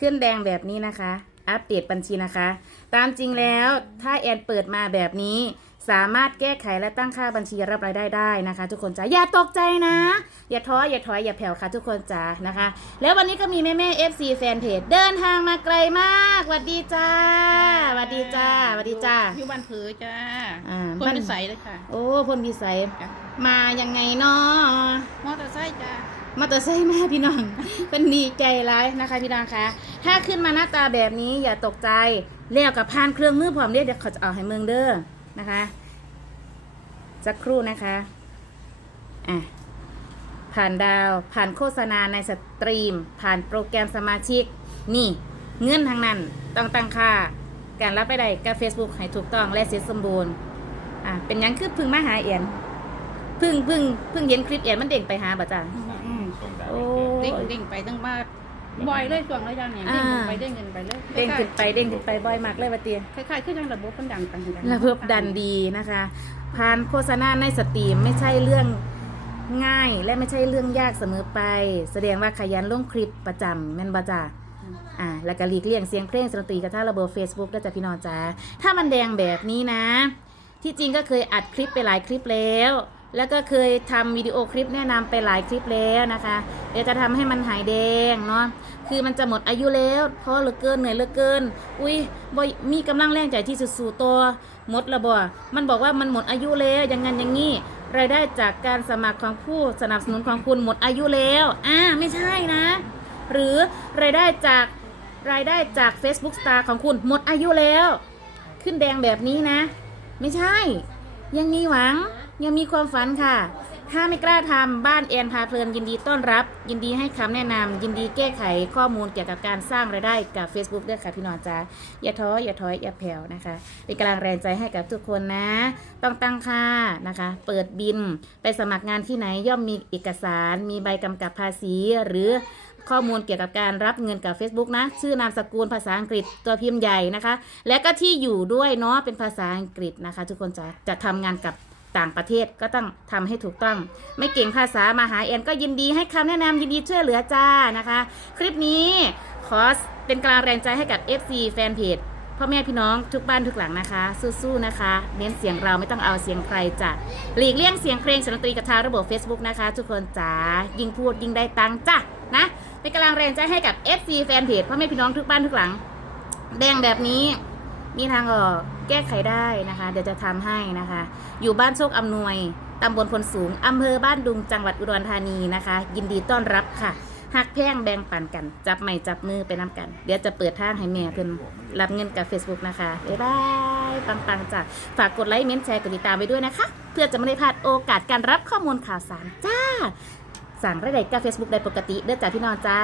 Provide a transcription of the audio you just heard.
ขึ้นแดงแบบนี้นะคะ อัปเดตบัญชีนะคะ ตามจริงแล้วถ้าแอนเปิดมาแบบนี้ สามารถแก้ไขและตั้งค่าบัญชีรับรายได้ได้นะคะ ทุกคนจ๋าอย่าตกใจนะ อย่าท้ออย่าถอยอย่าแผ่วค่ะทุกคนจ๋านะคะ แล้ววันนี้ก็มีแม่แม่ๆ FC แฟนเพจเดินทางมาไกลมากสวัสดีจ้าสวัสดีจ้าสวัสดีจ้าอยู่บ้านผือจ้าอ่าคนบ้านพิสัยเลยค่ะ โอ้พลพิสัยจ้ะ มายังไงเนาะมอเตอร์ไซค์จ้า มาตัวไซค์แม่พี่น้องเป็นดีใจร้ายนะคะพี่น้องคะถ้าขึ้นมาหน้าตาแบบนี้อย่าตกใจเรียกกับพานเครื่องมือพร้อมเรียกเดี๋ยวเขาจะเอาให้เมืองเด้อนะคะสักครู่นะคะอะผ่านดาว ผ่านโฆษณาในสตรีม ผ่านโปรแกรมสมาชิก นี่ เงื่อนทางนั้นต้องตั้งค่า การรับไปได้กับ Facebook ให้ถูกต้องและเสร็จสมบูรณ์อะเป็นยังคือพึ่งมาหาเอียนพึ่งพึ่งพึ่งเห็นคลิปเอียนมันเด้งไปหาบ่จ้า เด้งเด้งไปตั้งบ้านบ่อยเลยช่วงระยะเนี่ยเด้งอ่าเงินไปเด้งเงินไปเลยเด้งขึ้นไปเด้งขึ้นไปบ่อยมากเลยว่าเตียคล้ายๆขึ้นยังระบบมันดังต่างกันระบบดันดีนะคะผ่านโฆษณาในสตรีมไม่ใช่เรื่องง่ายและไม่ใช่เรื่องยากเสมอไป แสดงว่าขยันลงคลิปประจำแม่นบ่จ้าอ่าแล้วก็หลีกเลี่ยงเสียงเพลงดนตรีกระทั่งระบบ Facebook ด้วยจ้ะพี่น้องจ้าถ้ามันแดงแบบนี้นะ ที่จริงก็เคยอัดคลิปไปหลายคลิปแล้ว แล้วก็เคยทำวิดีโอคลิปแนะนำไปหลายคลิปแล้วนะคะ เดี๋ยวจะทำให้มันหายแดงเนาะคือมันจะหมดอายุแล้วเพราะเหลือเกินเหนื่อยเหลือเกิน อุ้ยบอยมีกำลังแรงใจที่สุดสู่ตัวหมดและบ่มันบอกว่ามันหมดอายุแล้วอย่างงั้นอย่างงี้รายได้จากการสมัครของผู้สนับสนุนของคุณหมดอายุแล้วอ่าไม่ใช่นะ หรือรายได้จากรายได้จาก Facebook Star ของคุณหมดอายุแล้ว ขึ้นแดงแบบนี้นะ ไม่ใช่ ยังมีหวังยังมีความฝันค่ะ ถ้าไม่กล้าทำบ้านแอนพาเพลินยินดีต้อนรับ ยินดีให้คำแนะนำยินดีแก้ไขข้อมูลเกี่ยวกับการสร้างรายได้กับ Facebook ด้วยค่ะพี่น้องจ้าอย่าท้ออย่าถอยอย่าแผ่วนะคะเป็นกำลังแรงใจให้กับทุกคนนะ ต้องตั้งค่านะคะ เปิดบินไปสมัครงานที่ไหนย่อมมีเอกสาร มีใบกำกับภาษีหรือข้อมูลเกี่ยวกับการรับเงินกับ Facebook นะ ชื่อนามสกุลภาษาอังกฤษตัวพิมพ์ใหญ่นะคะ และก็ที่อยู่ด้วยเนาะเป็นภาษาอังกฤษนะคะ ทุกคนจะจะทำงานกับ ต่างประเทศก็ต้องทำให้ถูกต้อง ไม่เก่งภาษามาหาเอ็นก็ยินดีให้คำแนะนำยินดีช่วยเหลือจ้านะคะ คลิปนี้ขอเป็นกำลังแรงใจให้กับ FC แฟนเพจพ่อแม่พี่น้องทุกบ้านทุกหลังนะคะ สู้ๆนะคะ เน้นเสียงเราไม่ต้องเอาเสียงใครจ้ะหลีกเลี่ยงเสียงเพลงเสียงดนตรีกับทางระบบ Facebook นะคะ ทุกคนจ๋ายิ่งพูดยิ่งได้ตังจ้ะนะเป็นกำลังแรงใจให้กับ FC แฟนเพจพ่อแม่พี่น้องทุกบ้านทุกหลัง แดงแบบนี้มีทางออก แก้ไขได้นะคะ เดี๋ยวจะทำให้นะคะ อยู่บ้านโชคอำนวยตำบลพลสูงอำเภอบ้านดุงจังหวัดอุดรธานีนะคะ ยินดีต้อนรับค่ะหักแพงแบ่งปันกัน จับใหม่จับมือไปน้ำกัน เดี๋ยวจะเปิดทางให้แม่เพิ่นรับเงินกับ Facebook นะคะ บ๊ายบาย ปังๆจ้ะฝากกดไลค์เม้นแชร์กดติดตามไปด้วยนะคะ เพื่อจะไม่ได้พลาดโอกาสการรับข้อมูลข่าวสารจ้า สั่งรายได้กับ Facebook ได้ปกติเด้อจ้าพี่น้องจ้า